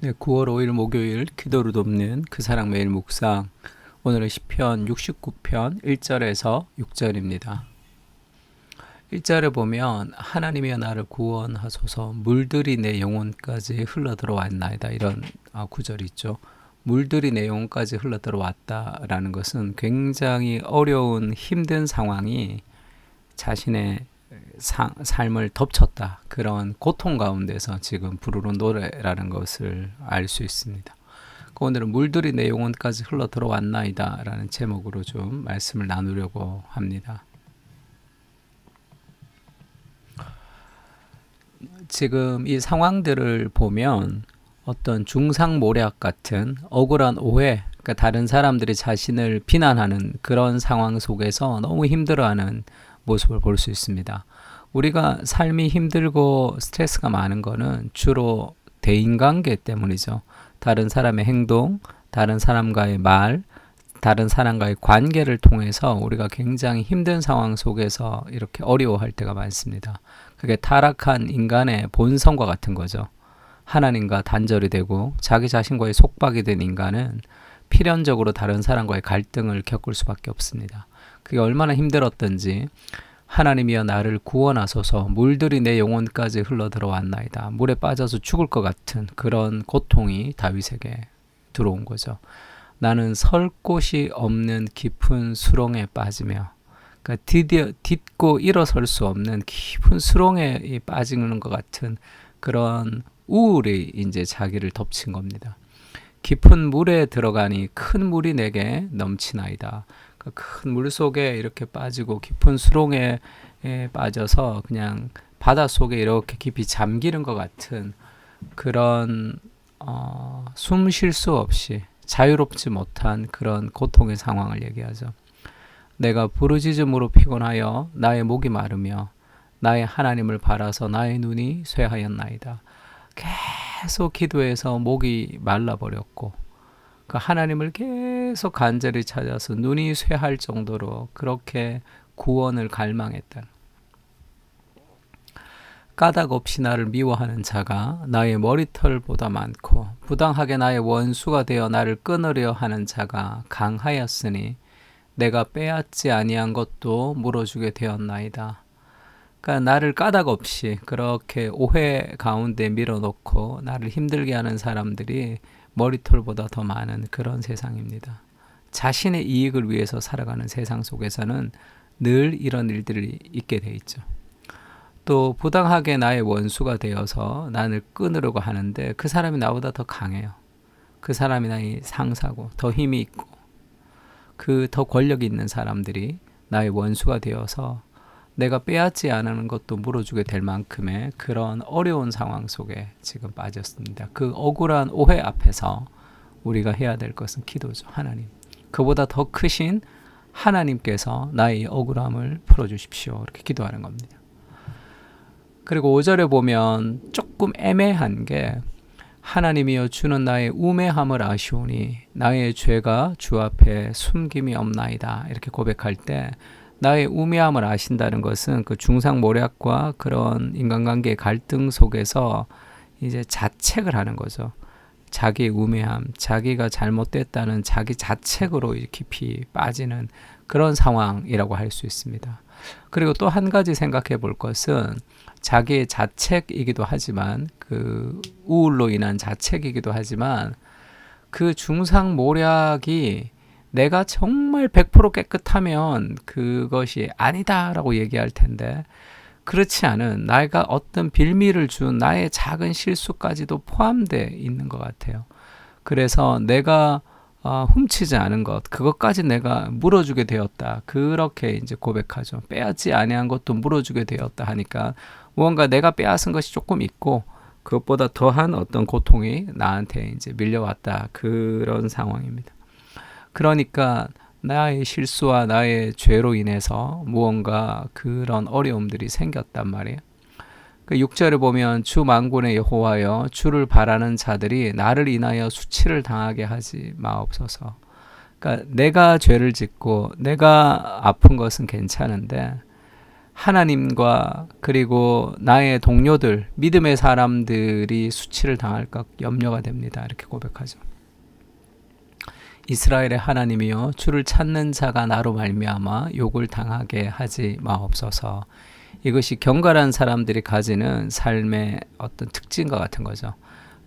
네, 9월 5일 목요일 기도를 돕는 그 사랑 매일 묵상. 오늘은 시편 69편 1절에서 6절입니다. 1절에 보면 하나님이여 나를 구원하소서 물들이 내 영혼까지 흘러들어왔나이다 이런 구절이 있죠. 물들이 내 영혼까지 흘러들어왔다라는 것은 굉장히 어려운 힘든 상황이 자신의 삶을 덮쳤다. 그런 고통 가운데서 지금 부르는 노래라는 것을 알 수 있습니다. 오늘은 물들이 내 영혼까지 흘러 들어왔나이다 라는 제목으로 좀 말씀을 나누려고 합니다. 지금 이 상황들을 보면 어떤 중상모략 같은 억울한 오해, 그러니까 다른 사람들이 자신을 비난하는 그런 상황 속에서 너무 힘들어하는 모습을 볼 수 있습니다. 우리가 삶이 힘들고 스트레스가 많은 거는 주로 대인관계 때문이죠. 다른 사람의 행동, 다른 사람과의 말, 다른 사람과의 관계를 통해서 우리가 굉장히 힘든 상황 속에서 이렇게 어려워할 때가 많습니다. 그게 타락한 인간의 본성과 같은 거죠. 하나님과 단절이 되고 자기 자신과의 속박이 된 인간은 필연적으로 다른 사람과의 갈등을 겪을 수밖에 없습니다. 그게 얼마나 힘들었던지 하나님이여 나를 구원하소서 물들이 내 영혼까지 흘러들어왔나이다. 물에 빠져서 죽을 것 같은 그런 고통이 다윗에게 들어온 거죠. 나는 설 곳이 없는 깊은 수렁에 빠지며, 그러니까 드디어 딛고 일어설 수 없는 깊은 수렁에 빠지는 것 같은 그런 우울이 이제 자기를 덮친 겁니다. 깊은 물에 들어가니 큰 물이 내게 넘치나이다. 큰 물 속에 이렇게 빠지고 깊은 수렁에 빠져서 그냥 바다 속에 이렇게 깊이 잠기는 것 같은 그런 숨 쉴 수 없이 자유롭지 못한 그런 고통의 상황을 얘기하죠. 내가 부르짖음으로 피곤하여 나의 목이 마르며 나의 하나님을 바라서 나의 눈이 쇠하였나이다. 계속 기도해서 목이 말라버렸고 그 하나님을 계속 간절히 찾아서 눈이 쇠할 정도로 그렇게 구원을 갈망했다. 까닭 없이 나를 미워하는 자가 나의 머리털보다 많고 부당하게 나의 원수가 되어 나를 끊으려 하는 자가 강하였으니 내가 빼앗지 아니한 것도 물어주게 되었나이다. 그러니까 나를 까닭 없이 그렇게 오해 가운데 밀어놓고 나를 힘들게 하는 사람들이 머리털보다 더 많은 그런 세상입니다. 자신의 이익을 위해서 살아가는 세상 속에서는 늘 이런 일들이 있게 돼 있죠. 또 부당하게 나의 원수가 되어서 나를 끊으려고 하는데 그 사람이 나보다 더 강해요. 그 사람이 나의 상사고 더 힘이 있고 그 더 권력이 있는 사람들이 나의 원수가 되어서 내가 빼앗지 않는 것도 물어주게 될 만큼의 그런 어려운 상황 속에 지금 빠졌습니다. 그 억울한 오해 앞에서 우리가 해야 될 것은 기도죠. 하나님, 그보다 더 크신 하나님께서 나의 억울함을 풀어주십시오. 이렇게 기도하는 겁니다. 그리고 5절에 보면 조금 애매한 게 하나님이여 주는 나의 우매함을 아시오니 나의 죄가 주 앞에 숨김이 없나이다. 이렇게 고백할 때 나의 우매함을 아신다는 것은 그 중상모략과 그런 인간관계의 갈등 속에서 이제 자책을 하는 거죠. 자기의 우매함, 자기가 잘못됐다는 자기 자책으로 깊이 빠지는 그런 상황이라고 할 수 있습니다. 그리고 또 한 가지 생각해 볼 것은 자기의 자책이기도 하지만 그 우울로 인한 자책이기도 하지만 그 중상모략이 내가 정말 100% 깨끗하면 그것이 아니다라고 얘기할 텐데 그렇지 않은 내가 어떤 빌미를 준 나의 작은 실수까지도 포함되어 있는 것 같아요. 그래서 내가 훔치지 않은 것, 그것까지 내가 물어주게 되었다. 그렇게 이제 고백하죠. 빼앗지 아니한 것도 물어주게 되었다 하니까 무언가 내가 빼앗은 것이 조금 있고 그것보다 더한 어떤 고통이 나한테 이제 밀려왔다. 그런 상황입니다. 그러니까 나의 실수와 나의 죄로 인해서 무언가 그런 어려움들이 생겼단 말이에요. 그 6절에 보면 주 만군의 여호와여 주를 바라는 자들이 나를 인하여 수치를 당하게 하지 마옵소서. 그러니까 내가 죄를 짓고 내가 아픈 것은 괜찮은데 하나님과 그리고 나의 동료들, 믿음의 사람들이 수치를 당할까 염려가 됩니다. 이렇게 고백하죠. 이스라엘의 하나님이여, 주를 찾는 자가 나로 말미암아 욕을 당하게 하지 마옵소서. 이것이 경건한 사람들이 가지는 삶의 어떤 특징과 같은 거죠.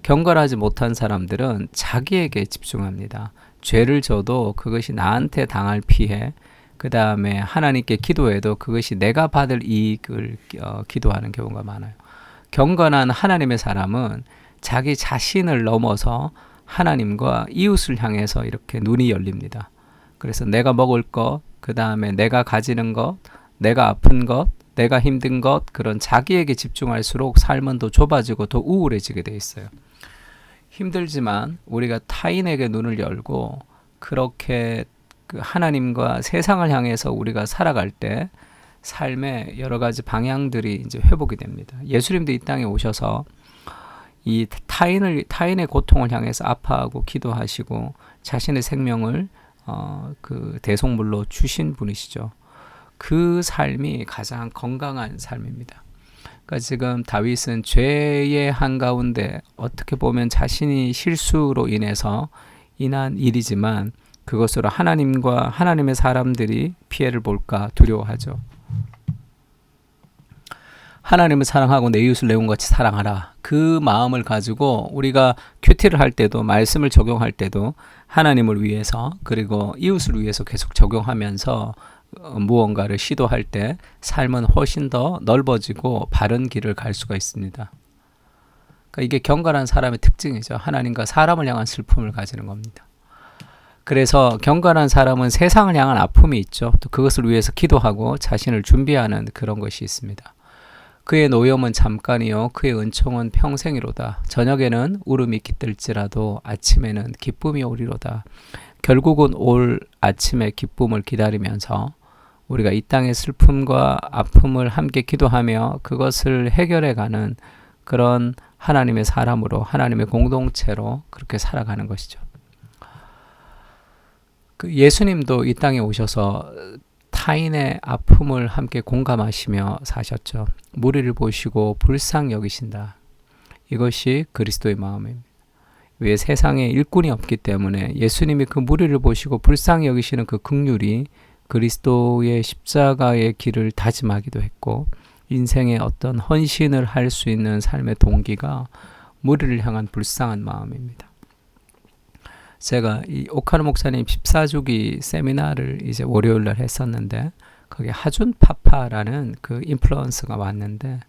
경건하지 못한 사람들은 자기에게 집중합니다. 죄를 져도 그것이 나한테 당할 피해, 그 다음에 하나님께 기도해도 그것이 내가 받을 이익을 기도하는 경우가 많아요. 경건한 하나님의 사람은 자기 자신을 넘어서 하나님과 이웃을 향해서 이렇게 눈이 열립니다. 그래서 내가 먹을 것, 그 다음에 내가 가지는 것, 내가 아픈 것, 내가 힘든 것, 그런 자기에게 집중할수록 삶은 더 좁아지고 더 우울해지게 돼 있어요. 힘들지만 우리가 타인에게 눈을 열고 그렇게 그 하나님과 세상을 향해서 우리가 살아갈 때 삶의 여러 가지 방향들이 이제 회복이 됩니다. 예수님도 이 땅에 오셔서 이 타인의 고통을 향해서 아파하고 기도하시고 자신의 생명을 그 대속물로 주신 분이시죠. 그 삶이 가장 건강한 삶입니다. 그러니까 지금 다윗은 죄의 한가운데 어떻게 보면 자신이 실수로 인해서 인한 일이지만 그것으로 하나님과 하나님의 사람들이 피해를 볼까 두려워하죠. 하나님을 사랑하고 내 이웃을 내 몸같이 사랑하라. 그 마음을 가지고 우리가 큐티를 할 때도, 말씀을 적용할 때도 하나님을 위해서 그리고 이웃을 위해서 계속 적용하면서 무언가를 시도할 때 삶은 훨씬 더 넓어지고 바른 길을 갈 수가 있습니다. 그러니까 이게 경건한 사람의 특징이죠. 하나님과 사람을 향한 슬픔을 가지는 겁니다. 그래서 경건한 사람은 세상을 향한 아픔이 있죠. 또 그것을 위해서 기도하고 자신을 준비하는 그런 것이 있습니다. 그의 노염은 잠깐이요 그의 은총은 평생이로다. 저녁에는 울음이 깃들지라도 아침에는 기쁨이 오리로다. 결국은 올 아침의 기쁨을 기다리면서 우리가 이 땅의 슬픔과 아픔을 함께 기도하며 그것을 해결해가는 그런 하나님의 사람으로, 하나님의 공동체로 그렇게 살아가는 것이죠. 그 예수님도 이 땅에 오셔서 타인의 아픔을 함께 공감하시며 사셨죠. 무리를 보시고 불쌍히 여기신다. 이것이 그리스도의 마음입니다. 왜 세상에 일꾼이 없기 때문에 예수님이 그 무리를 보시고 불쌍히 여기시는 그 긍휼이 그리스도의 십자가의 길을 다짐하기도 했고 인생의 어떤 헌신을 할 수 있는 삶의 동기가 무리를 향한 불쌍한 마음입니다. 제가 이 오카노 목사님 14주기 세미나를 이제 월요일날 했었는데 거기 하준 파파라는 그 인플루언서가 왔는데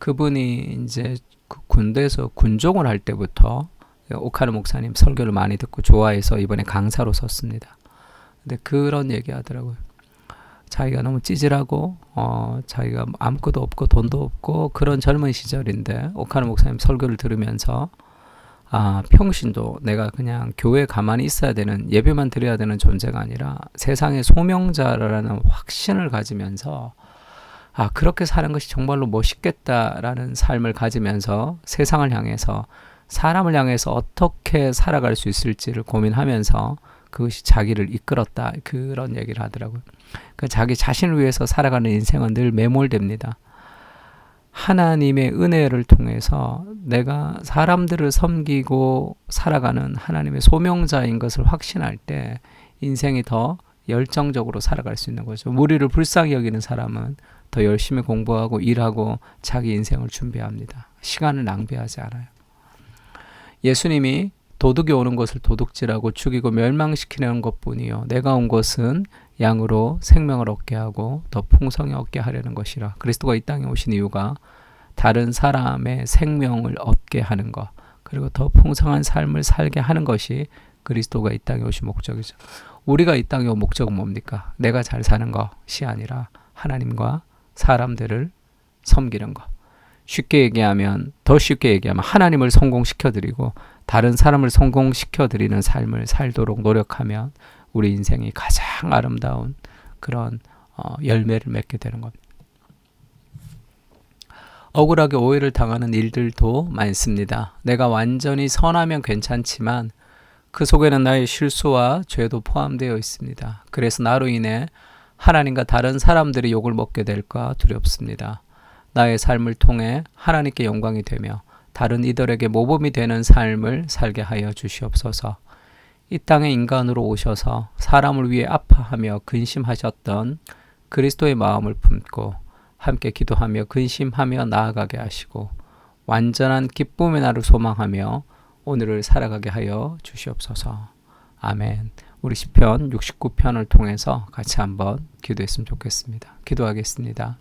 그분이 이제 그 군대에서 군종을 할 때부터 오카노 목사님 설교를 많이 듣고 좋아해서 이번에 강사로 섰습니다. 근데 그런 얘기 하더라고요. 자기가 너무 찌질하고 자기가 아무것도 없고 돈도 없고 그런 젊은 시절인데 오카노 목사님 설교를 들으면서 평신도 내가 그냥 교회에 가만히 있어야 되는, 예배만 드려야 되는 존재가 아니라 세상의 소명자라는 확신을 가지면서 그렇게 사는 것이 정말로 멋있겠다라는 삶을 가지면서 세상을 향해서, 사람을 향해서 어떻게 살아갈 수 있을지를 고민하면서 그것이 자기를 이끌었다, 그런 얘기를 하더라고요. 자기 자신을 위해서 살아가는 인생은 늘 매몰됩니다. 하나님의 은혜를 통해서 내가 사람들을 섬기고 살아가는 하나님의 소명자인 것을 확신할 때 인생이 더 열정적으로 살아갈 수 있는 거죠. 무리를 불쌍히 여기는 사람은 더 열심히 공부하고 일하고 자기 인생을 준비합니다. 시간을 낭비하지 않아요. 예수님이 도둑이 오는 것을 도둑질하고 죽이고 멸망시키는 것뿐이요 내가 온 것은 양으로 생명을 얻게 하고 더 풍성히 얻게 하려는 것이라. 그리스도가 이 땅에 오신 이유가 다른 사람의 생명을 얻게 하는 것, 그리고 더 풍성한 삶을 살게 하는 것이 그리스도가 이 땅에 오신 목적이죠. 우리가 이 땅에 온 목적은 뭡니까? 내가 잘 사는 것이 아니라 하나님과 사람들을 섬기는 것. 더 쉽게 얘기하면 하나님을 성공시켜드리고 다른 사람을 성공시켜드리는 삶을 살도록 노력하면 우리 인생이 가장 아름다운 그런 열매를 맺게 되는 겁니다. 억울하게 오해를 당하는 일들도 많습니다. 내가 완전히 선하면 괜찮지만 그 속에는 나의 실수와 죄도 포함되어 있습니다. 그래서 나로 인해 하나님과 다른 사람들이 욕을 먹게 될까 두렵습니다. 나의 삶을 통해 하나님께 영광이 되며 다른 이들에게 모범이 되는 삶을 살게 하여 주시옵소서. 이 땅에 인간으로 오셔서 사람을 위해 아파하며 근심하셨던 그리스도의 마음을 품고 함께 기도하며 근심하며 나아가게 하시고 완전한 기쁨의 날을 소망하며 오늘을 살아가게 하여 주시옵소서. 아멘. 우리 시편 69편을 통해서 같이 한번 기도했으면 좋겠습니다. 기도하겠습니다.